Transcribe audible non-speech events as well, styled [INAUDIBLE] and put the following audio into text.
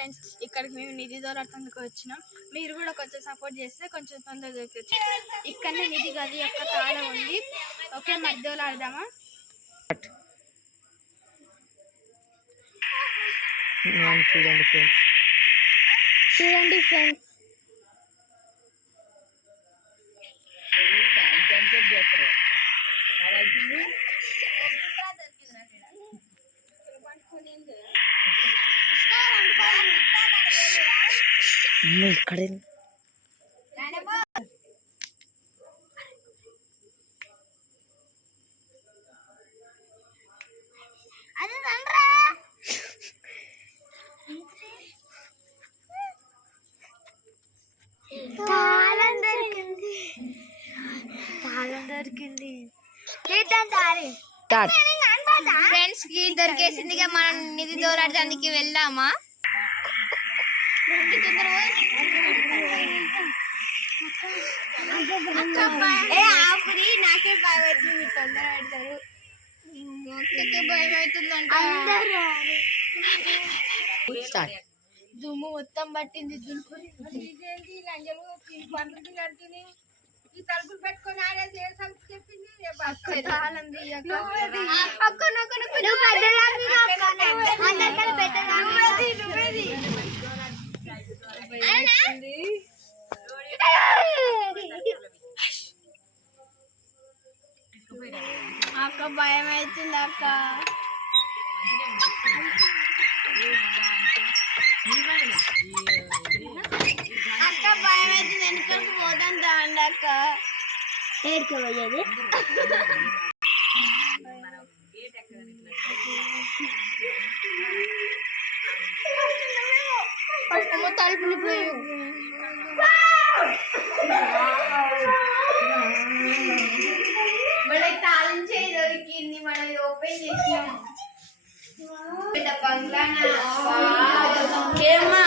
Friends ఇక్కడికి మేము నిధి దొరకందుకు వచ్చినాం. మీరు కూడా కొంచెం సపోర్ట్ చేస్తే కొంచెం తొందరగా దొరకచ్చు. ఇక్కడనే నిధి గది యొక్క తాళం ఉంది. ఓకే మధ్యలో ఆడదామా? చూడండి ఫ్రెండ్స్ చూడండి ఫ్రెండ్స్ ఇక్కడ తాళం దొరికింది తాళం దొరికింది తీద్దాం తాళి స్టార్ట్ ఫ్రెండ్స్కి దొరికేసింది ఇక మనం నిధి దూరాడడానికి వెళ్దామా? ఏ ఆపురి నాకే భయం అవుతుంది మీరు తొందర పెడతారు ఒక్కకే భయం అవుతుందంట స్టార్ట్ దుమ్ము మొత్తం పట్టింది లంజలు పండుగ కడుతుంది ఈ తలుపులు పెట్టుకొని ఏ సంగతి చెప్పింది. అక్క అక్క భయం అవుతుంది అక్క. అక్క భయం అవుతుంది వెనుకలకు పోదాం దాండి అక్క. ఏడుకు [LAUGHS] తలుపులు పోయి. మనకి తాళం చేయి దొరికింది మనం ఓపెన్ చేసినాం. పెద్ద ఏమ్మా?